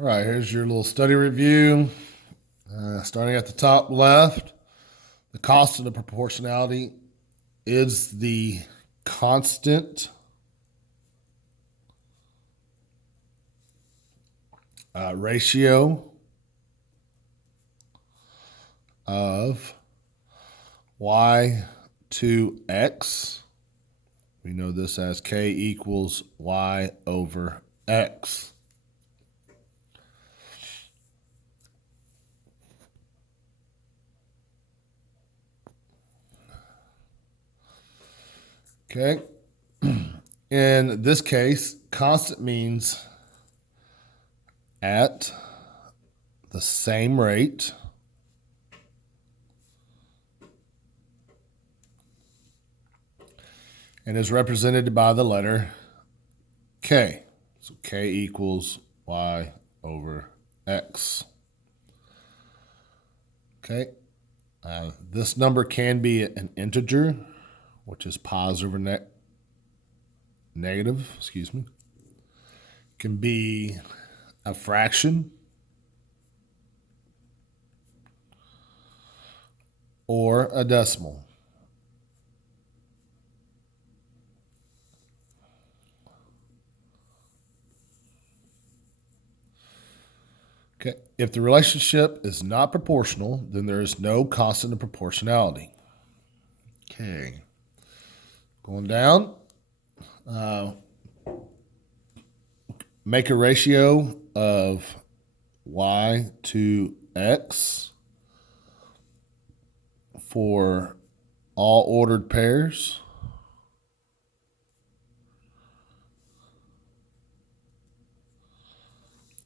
All right, here's your little study review. Starting at the top left, the constant of proportionality is the constant ratio of y to x. We know this as k equals y over x. Okay. In this case, constant means at the same rate and is represented by the letter k. So k equals y over x. Okay. This number can be an integer, which is positive or negative, It can be a fraction or a decimal. Okay. If the relationship is not proportional, then there is no constant of proportionality. Okay. Going down. Make a ratio of y to x for all ordered pairs.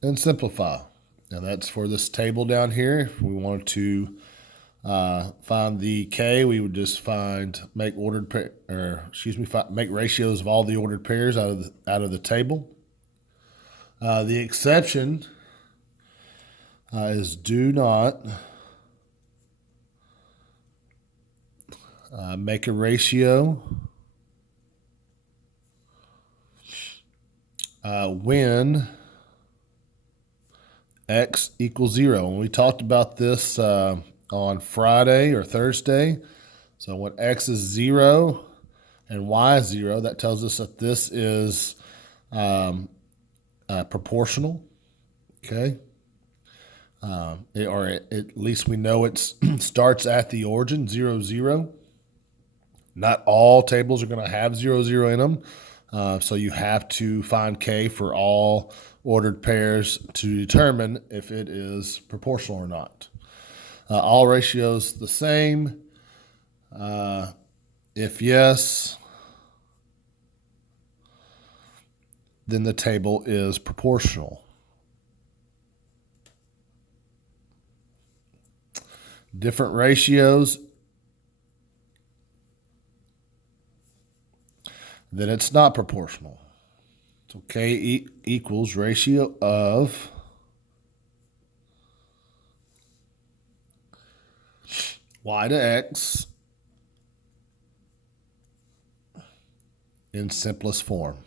And simplify. Now that's for this table down here. If we wanted to find the k, we would just make ratios of all the ordered pairs out of the table. The exception is do not make a ratio when x equals 0. And we talked about this on Friday or Thursday. So when x is 0 and y is 0, that tells us that this is proportional. Okay. Or at least we know it starts at the origin, 0, 0. Not all tables are going to have 0, 0 in them. So you have to find k for all ordered pairs to determine if it is proportional or not. All ratios the same. If yes, then the table is proportional. Different ratios, then it's not proportional. So k equals ratio of y to x in simplest form.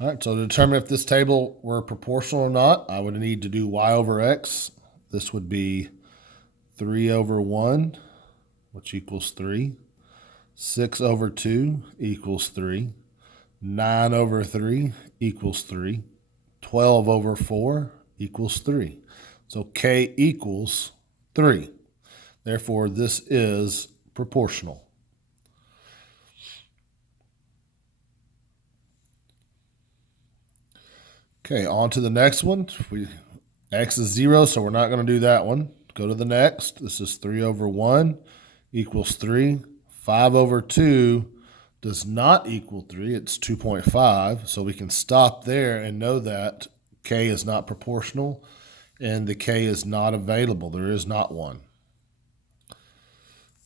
All right, so to determine if this table were proportional or not, I would need to do y over x. This would be 3 over 1, which equals 3. 6 over 2 equals 3. 9 over 3 equals 3. 12 over 4 equals 3. So k equals 3. Therefore, this is proportional. Okay, on to the next one. X is 0, so we're not going to do that one. Go to the next. This is 3 over 1 equals 3. 5 over 2 does not equal 3. It's 2.5. So we can stop there and know that k is not proportional and the k is not available. There is not one.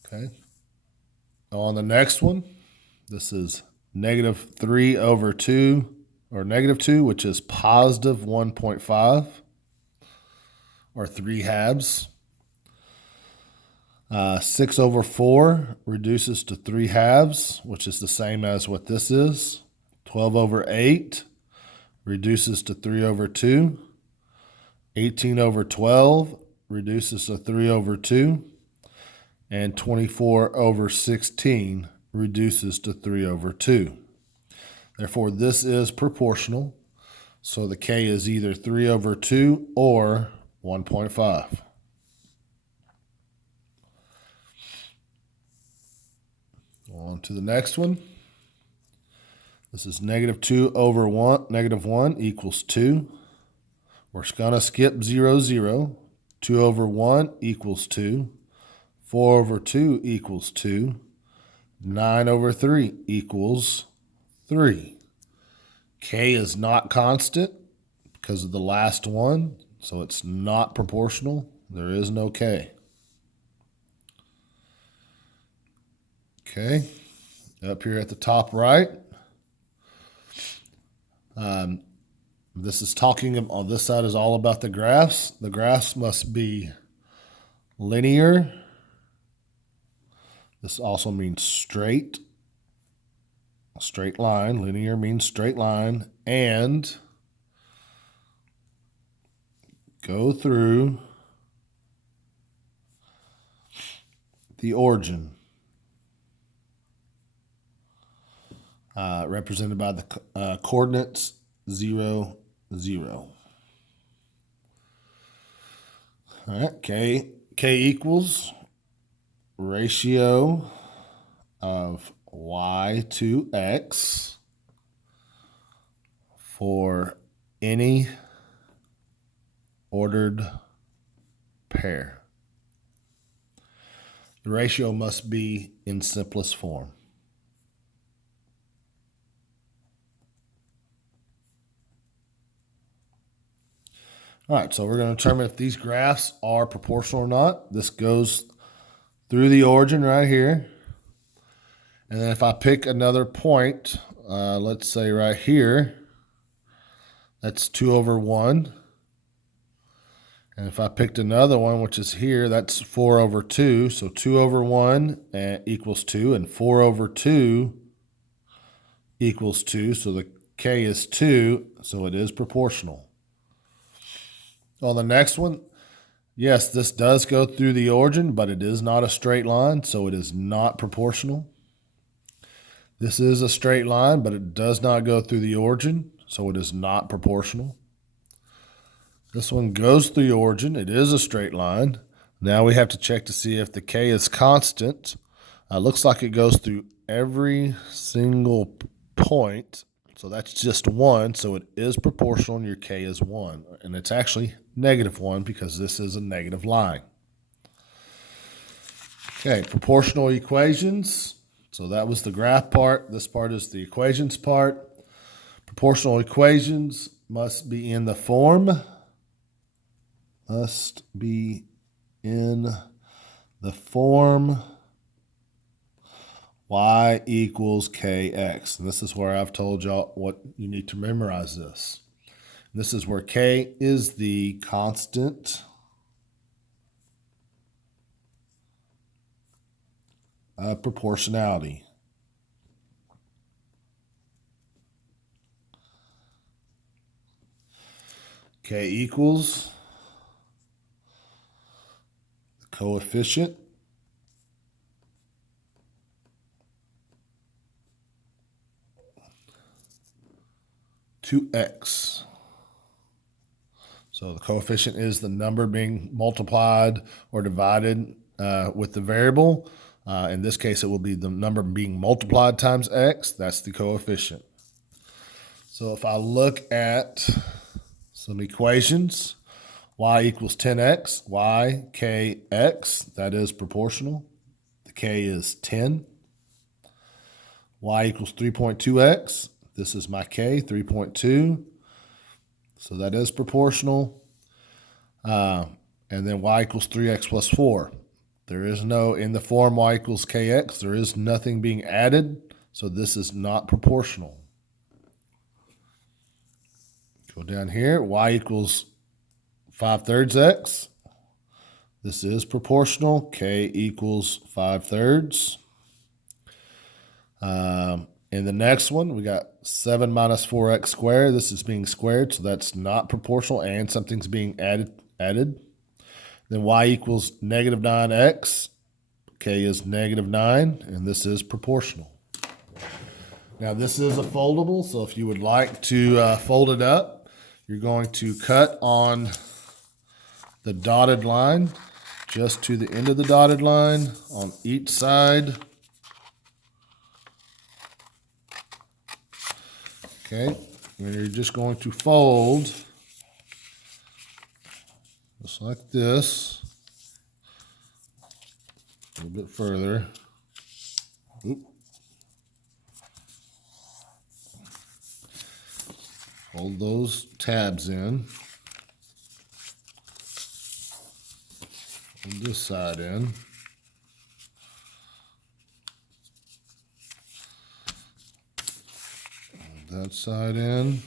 Okay. On the next one, this is negative 3 over 2, or negative 2, which is positive 1.5, or 3 halves. 6 over 4 reduces to 3 halves, which is the same as what this is. 12 over 8 reduces to 3 over 2. 18 over 12 reduces to 3 over 2. And 24 over 16 reduces to 3 over 2. Therefore, this is proportional. So the K is either 3 over 2 or 1.5. On to the next one. This is negative 2 over 1, negative 1 equals 2. We're going to skip 0, 0. 2 over 1 equals 2. 4 over 2 equals 2. 9 over 3 equals 3. K is not constant because of the last one, so it's not proportional. There is no K. Okay, up here at the top right, this is talking on this side is all about the graphs. The graphs must be linear. This also means straight. A straight line. Linear means straight line. And go through the origin. Represented by the coordinates 0, 0. All right, K equals ratio of y to x for any ordered pair. The ratio must be in simplest form. All right, so we're going to determine if these graphs are proportional or not. This goes through the origin right here. And then if I pick another point, let's say right here, that's 2 over 1. And if I picked another one, which is here, that's 4 over 2. So 2 over 1 equals 2, and 4 over 2 equals 2. So the K is 2, so it is proportional. On the next one, yes, this does go through the origin, but it is not a straight line, so it is not proportional. This is a straight line, but it does not go through the origin, so it is not proportional. This one goes through the origin. It is a straight line. Now we have to check to see if the K is constant. Looks like it goes through every single point. So that's just 1, so it is proportional, and your K is 1. And it's actually negative 1 because this is a negative line. Okay, proportional equations. So that was the graph part. This part is the equations part. Proportional equations must be in the form. Y equals KX. And this is where I've told y'all what you need to memorize this. And this is where K is the constant proportionality. K equals the coefficient to X. So the coefficient is the number being multiplied or divided with the variable. In this case, it will be the number being multiplied times X. That's the coefficient. So if I look at some equations, y equals 10x, y, k, x, that is proportional. The k is 10. Y equals 3.2x. This is my K, 3.2. So that is proportional. And then Y equals 3x plus 4. There is no, in the form Y equals KX, there is nothing being added. So this is not proportional. Go down here, Y equals 5/3 X. This is proportional. K equals 5/3. In the next one, we got 7 minus 4x squared. This is being squared, so that's not proportional, and something's being added. Then y equals negative 9x. K is negative 9, and this is proportional. Now, this is a foldable, so if you would like to fold it up, you're going to cut on the dotted line, just to the end of the dotted line on each side. Okay, and you're just going to fold just like this, a little bit further. Oop. Fold those tabs in. Fold this side in. That side in.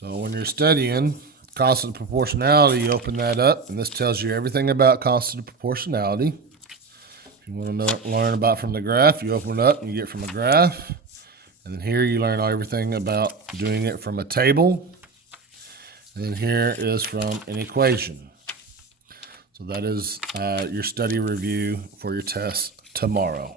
So when you're studying constant proportionality, you open that up, and this tells you everything about constant proportionality. If you want to learn about from the graph, you open it up and you get from a graph. And then here you learn everything about doing it from a table. And then here is from an equation. So that is your study review for your test tomorrow.